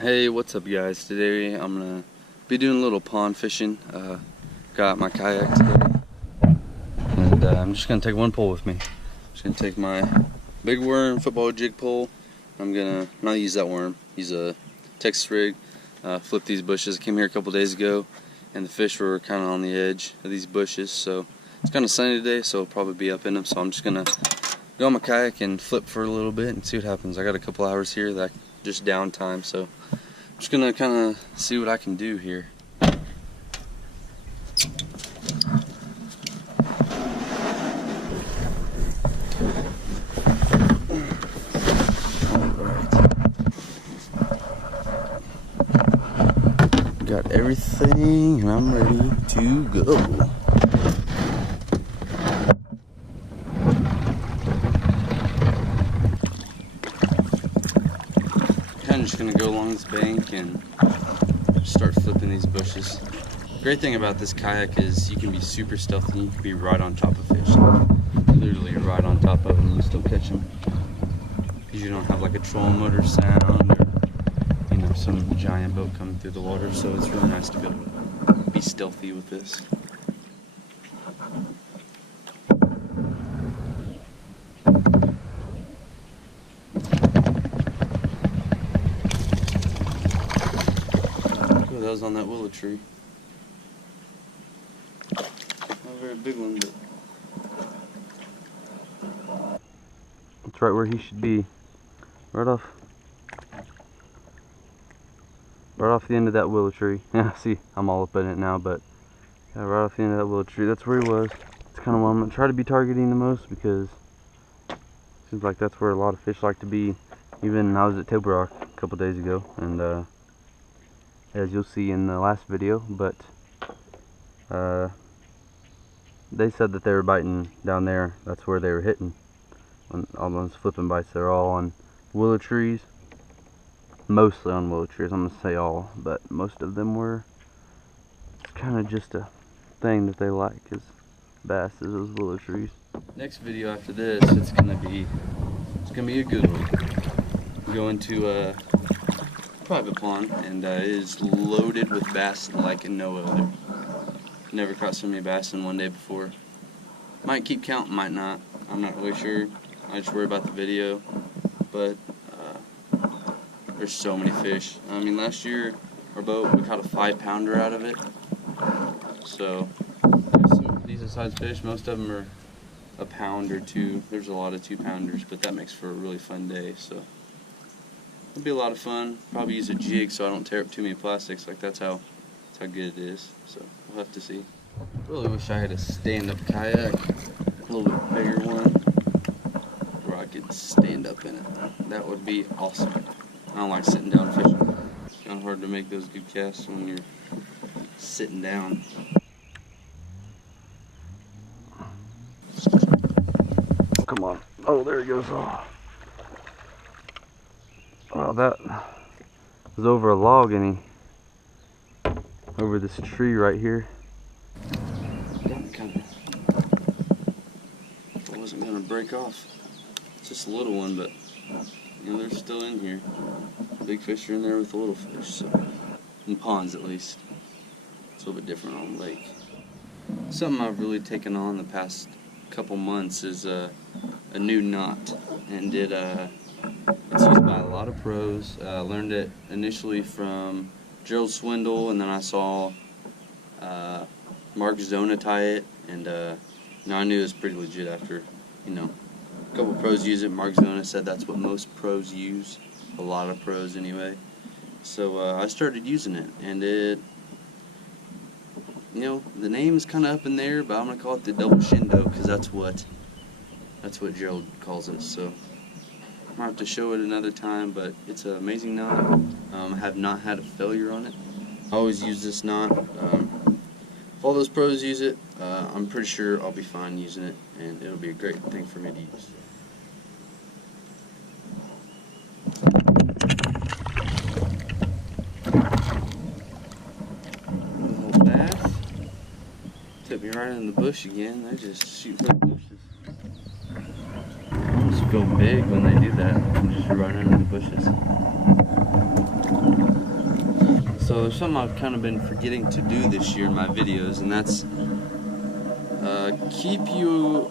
Hey, what's up guys? Today I'm gonna be doing a little pond fishing. Got my kayak today, and I'm just gonna take one pole with me. Just gonna take my big worm football jig pole. I'm gonna not use that worm, use a Texas rig. Flip these bushes. I came here a couple days ago and the fish were kind of on the edge of these bushes, so it's kind of sunny today, so I'll probably be up in them. So I'm just gonna go on my kayak and flip for a little bit and see what happens. I got a couple hours here that just downtime, so I'm just gonna kind of see what I can do here. Got everything and I'm ready to go. I'm just gonna go along this bank and start flipping these bushes. The great thing about this kayak is you can be super stealthy. You can be right on top of fish, literally right on top of them and still catch them, because you don't have like a trolling motor sound or some giant boat coming through the water. So it's really nice to be able to be stealthy with this. That was on that willow tree. Not a very big one, but it's right where he should be. Right off the end of that willow tree. Yeah, see, I'm all up in it now, but yeah, right off the end of that willow tree. That's where he was. It's kind of what I'm gonna try to be targeting the most, because it seems like that's where a lot of fish like to be. Even I was at Table Rock a couple days ago, and as you'll see in the last video, but they said that they were biting down there. That's where they were hitting. On all those flipping bites, they're all on willow trees. Mostly on willow trees, I'm gonna say all, but most of them were. It's kind of just a thing that they like, is bass, is those willow trees. Next video after this, it's gonna be a good one. I'm going to a private pond, and it is loaded with bass like no other. Never caught so many bass in one day before. Might keep counting, might not. I'm not really sure. I just worry about the video, but there's so many fish. I mean, last year our boat, we caught a 5-pounder out of it. So there's some decent sized fish. Most of them are a pound or two. There's a lot of 2-pounders, but that makes for a really fun day. So it'll be a lot of fun. Probably use a jig so I don't tear up too many plastics. Like that's how good it is. So we'll have to see. Really wish I had a stand-up kayak, a little bit bigger one, where I could stand up in it. That would be awesome. I don't like sitting down fishing. It's kind of hard to make those good casts when you're sitting down. Come on. Oh, there he goes. Oh. Well, that was over a log, and over this tree right here. It wasn't gonna break off. It's just a little one, but they're still in here. Big fish are in there with the little fish, so in ponds at least. It's a little bit different on the lake. Something I've really taken on the past couple months is a new knot, and it's used by a lot of pros. I learned it initially from Gerald Swindle, and then I saw Mark Zona tie it, and I knew it was pretty legit after a couple pros use it. Mark Zona said that's what most pros use, a lot of pros anyway. So I started using it, and it, the name is kind of up in there, but I'm gonna call it the double shindo, because that's what Gerald calls it. So I might have to show it another time, but it's an amazing knot. I have not had a failure on it. I always use this knot. If all those pros use it, I'm pretty sure I'll be fine using it, and it'll be a great thing for me to use. Little bass took me right in the bush again. They just shoot for the bushes. I just feel big when they do that. I'm just running in the bushes. So there's something I've kind of been forgetting to do this year in my videos, and that's keep you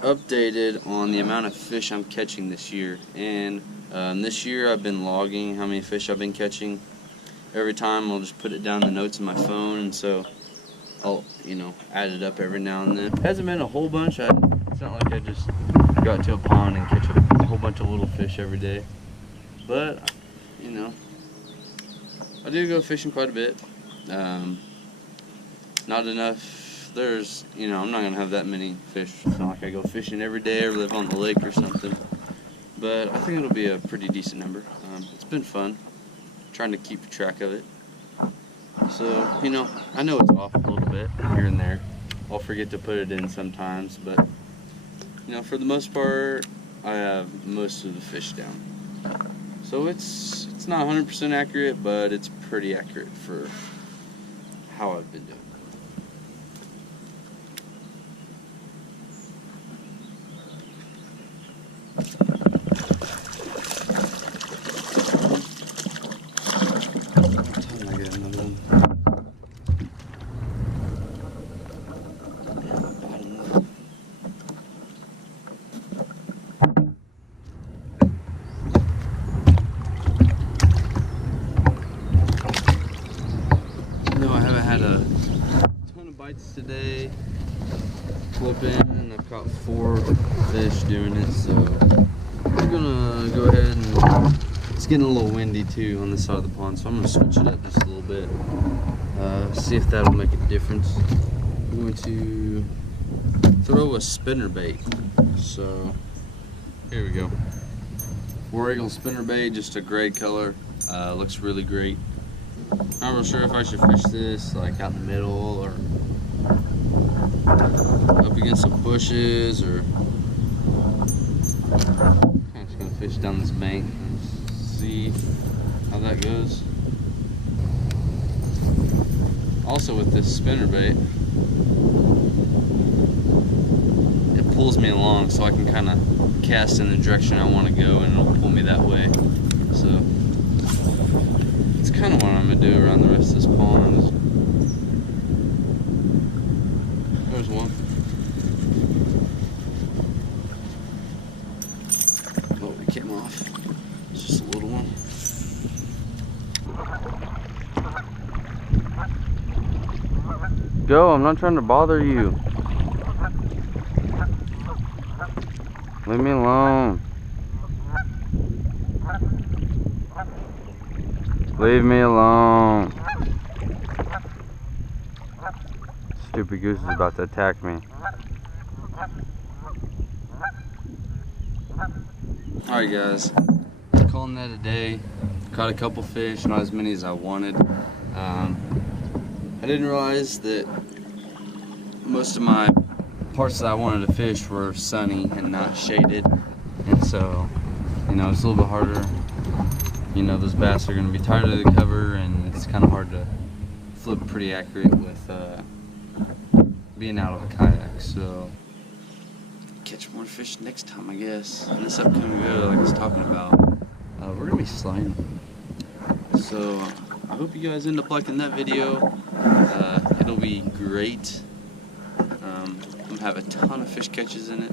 updated on the amount of fish I'm catching this year. And this year I've been logging how many fish I've been catching. Every time I'll just put it down in the notes in my phone, and so I'll, you know, add it up every now and then. It hasn't been a whole bunch. It's not like I just go out to a pond and catch a whole bunch of little fish every day. But, you know, I do go fishing quite a bit. Not enough. There's, you know, I'm not gonna have that many fish. It's not like I go fishing every day or live on the lake or something. But I think it'll be a pretty decent number. It's been fun trying to keep track of it. So, you know, I know it's off a little bit here and there. I'll forget to put it in sometimes, but, you know, for the most part, I have most of the fish down. So it's not 100% accurate, but it's pretty accurate for how I've been doing. Today, flipping, and I've caught 4 fish doing it, so I'm gonna go ahead and it's getting a little windy too on this side of the pond, so I'm gonna switch it up just a little bit, see if that'll make a difference. I'm going to throw a spinnerbait, so here we go. War Eagle spinnerbait, just a gray color, looks really great. Not real sure if I should fish this like out in the middle or up against some bushes, or I'm just gonna fish down this bank and see how that goes. Also with this spinnerbait, it pulls me along so I can kind of cast in the direction I want to go, and it'll pull me that way. So it's kind of what I'm gonna do around the rest of this pond. There's one. Oh, it came off. It's just a little one. Go, I'm not trying to bother you. Leave me alone. Leave me alone. Stupid goose is about to attack me. Alright guys, calling that a day. Caught a couple fish, not as many as I wanted. I didn't realize that most of my parts that I wanted to fish were sunny and not shaded, and so, you know, it's a little bit harder. You know, those bass are going to be tired of the cover, and it's kind of hard to flip pretty accurate with being out of a kayak. So catch more fish next time, I guess. In this upcoming video, like I was talking about, we're gonna be sliding. So I hope you guys end up liking that video. It'll be great. I'm gonna have a ton of fish catches in it.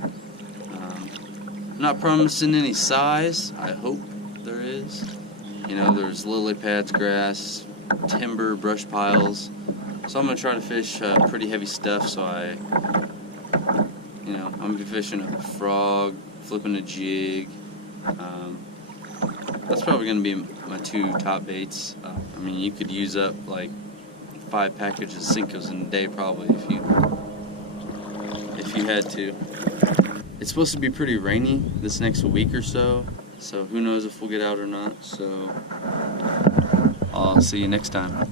I'm not promising any size. I hope there is. You know, there's lily pads, grass, timber, brush piles. So I'm gonna try to fish pretty heavy stuff. So you know, I'm gonna be fishing a frog, flipping a jig. That's probably gonna be my 2 top baits. I mean, you could use up like 5 packages of Cincos in a day probably if you had to. It's supposed to be pretty rainy this next week or so. So who knows if we'll get out or not. So I'll see you next time.